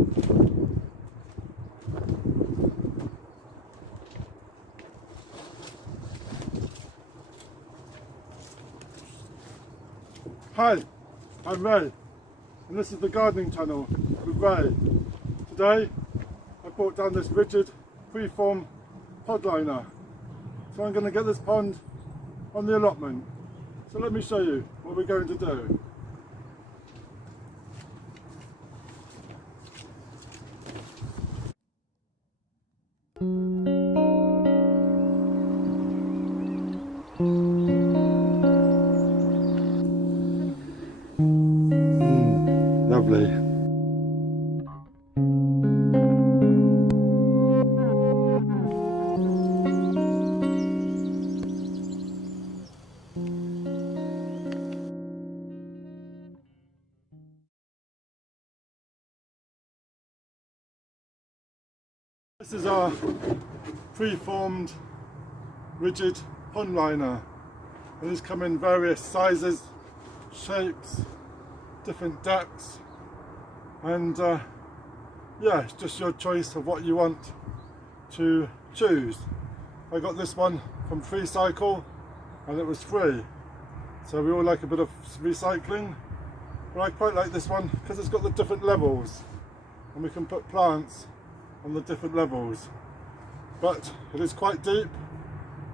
Hi, I'm Ray, and this is the gardening channel with Ray. Today I brought down this rigid preform pod liner, so I'm going to get this pond on the allotment. So let me show you what we're going to do. Lovely. This is our preformed rigid pond liner, and these come in various sizes, shapes, different depths, and yeah, it's just your choice of what you want to choose. I got this one from Free Cycle and it was free, so we all like a bit of recycling, but I quite like this one because it's got the different levels and we can put plants on the different levels, but it is quite deep,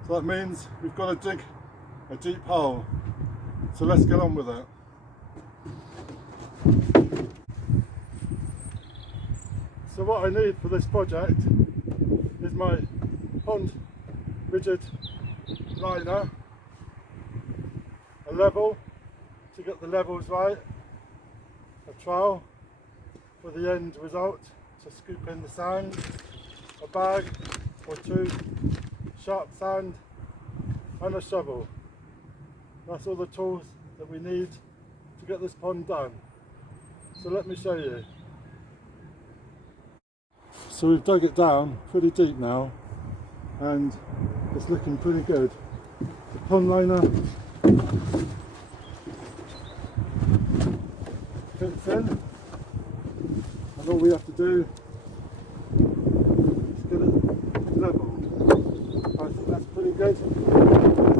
so that means we've got to dig a deep hole. So let's get on with it. So what I need for this project is my pond rigid liner, a level to get the levels right, a trowel for the end result to scoop in the sand, a bag or two, sharp sand and a shovel. That's all the tools that we need to get this pond done. So let me show you. So we've dug it down pretty deep now and it's looking pretty good. The pond liner fits in, and all we have to do is get it level. I think that's pretty good.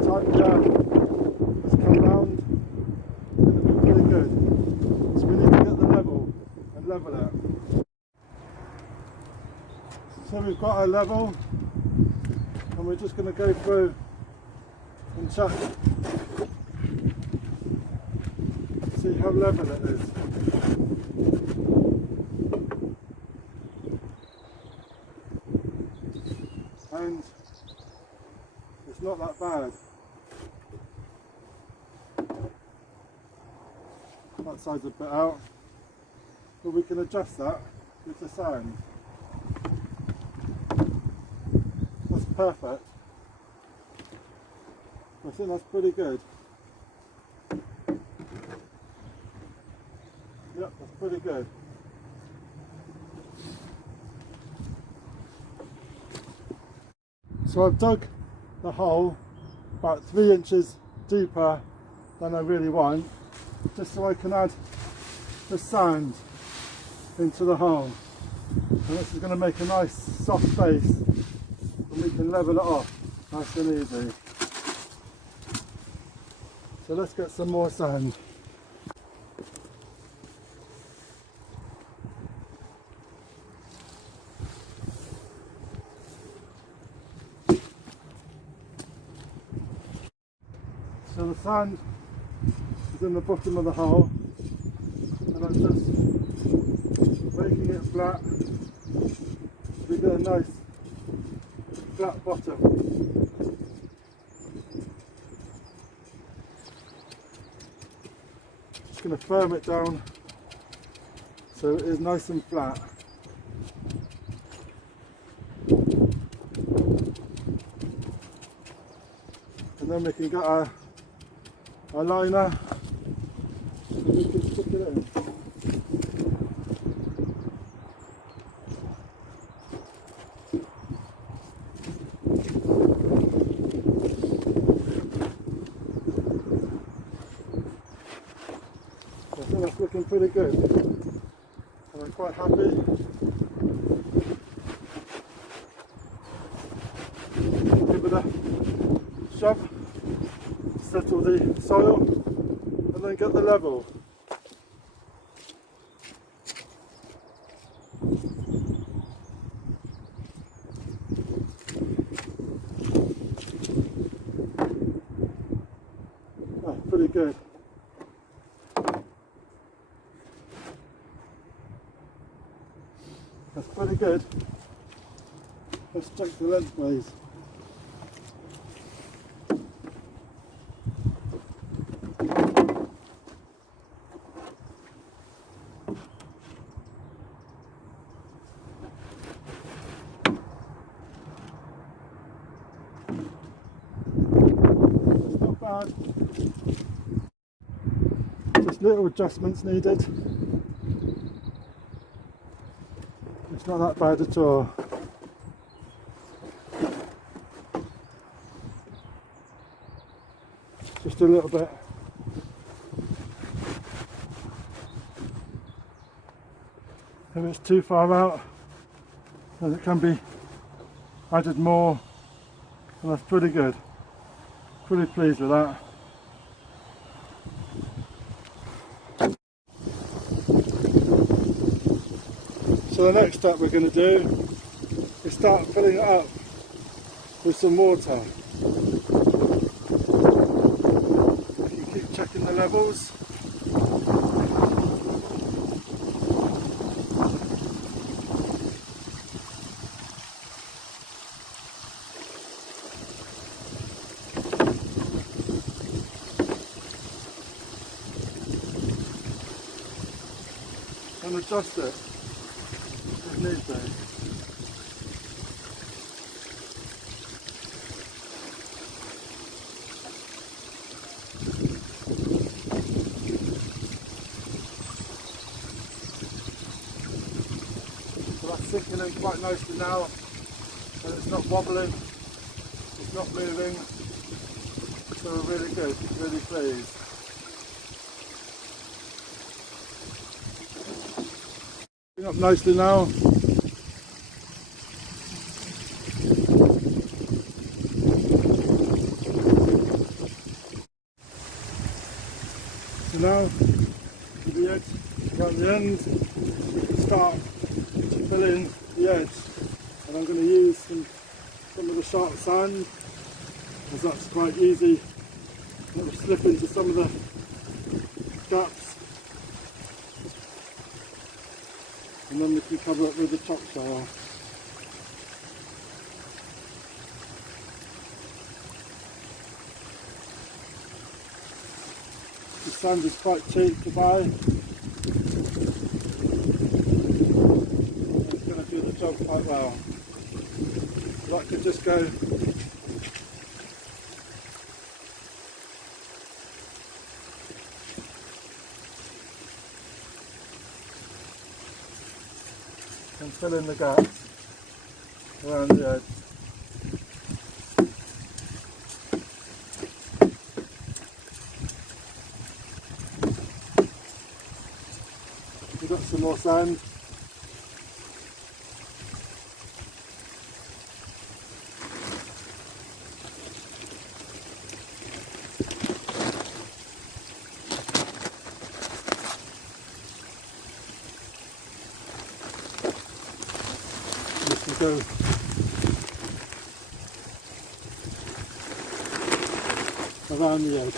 By the time it's come round, it's going to be pretty good. So we need to get the level and level it. So we've got our level, and we're just going to go through and check, see how level it is. And it's not that bad. That side's a bit out, but we can adjust that with the sand. That's perfect. I think that's pretty good. Yep, that's pretty good. So I've dug the hole about 3 inches deeper than I really want, just so I can add the sand into the hole. And this is going to make a nice soft base, and we can level it off nice and easy. So let's get some more sand. So the sand is in the bottom of the hole, and I'm just making it flat. We get a nice flat bottom. Just going to firm it down so it is nice and flat. And then we can get our liner and we can stick it in. I think that's looking pretty good. And I'm quite happy. Give it a shove, settle the soil, and then get the level. Oh, pretty good. That's pretty good. Let's check the lengthways. It's not bad. Just little adjustments needed. It's not that bad at all. Just a little bit. If it's too far out, then it can be added more, and that's pretty good. Pretty pleased with that. So the next step we're going to do is start filling it up with some water. You keep checking the levels. And adjust it. Need to. So that's sinking in quite nicely now, and it's not wobbling, it's not moving, so we're really good, really pleased. Up nicely now. So now, to the edge, around the ends, we can start to fill in the edge. And I'm going to use some of the sharp sand, as that's quite easy. It will slip into some of the gaps. And then we can cover it with the topsoil. The sand is quite cheap to buy. It's going to do the job quite well. So that could just go and fill in the gaps around the edge. We've got some more sand. Go around the edge.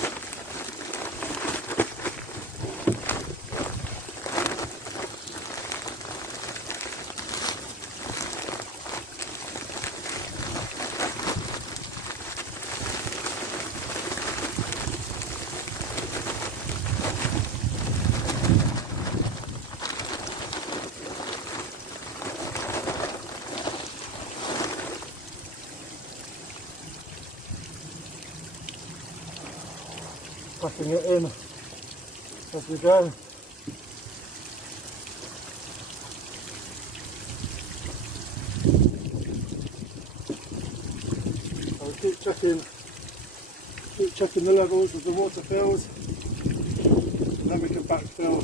Putting it in as we go. So we keep checking the levels as the water fills, and then we can backfill.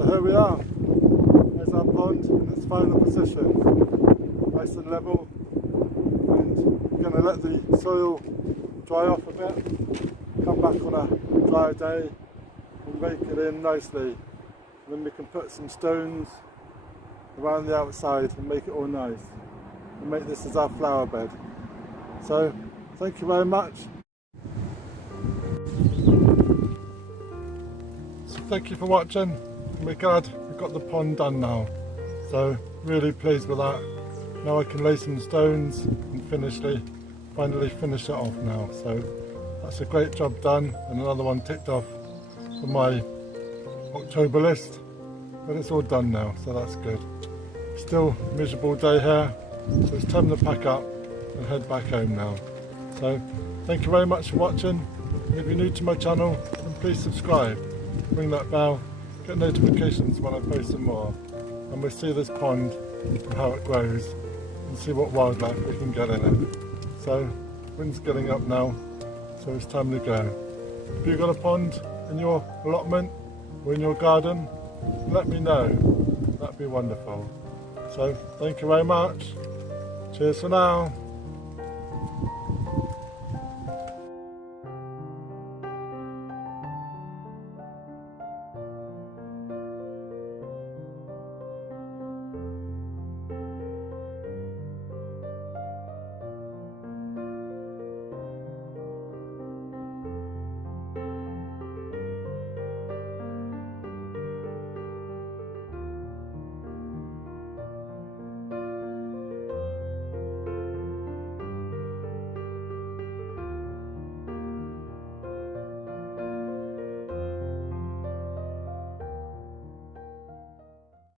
So here we are, there's our pond in its final position, nice and level, and we're going to let the soil dry off a bit, come back on a dry day and rake it in nicely, and then we can put some stones around the outside and make it all nice, and make this as our flower bed. So thank you very much. So thank you for watching. We're glad we've got the pond done now, so really pleased with that. Now I can lay some stones and finally finish it off now. So that's a great job done, and another one ticked off for my October list, but it's all done now, so that's good. Still a miserable day here, so it's time to pack up and head back home now. So thank you very much for watching. If you're new to my channel, then please subscribe, ring that bell, get notifications when I post some more, and we'll see this pond and how it grows and see what wildlife we can get in it. So wind's getting up now, so it's time to go. If you've got a pond in your allotment or in your garden, let me know, that'd be wonderful. So thank you very much, cheers for now.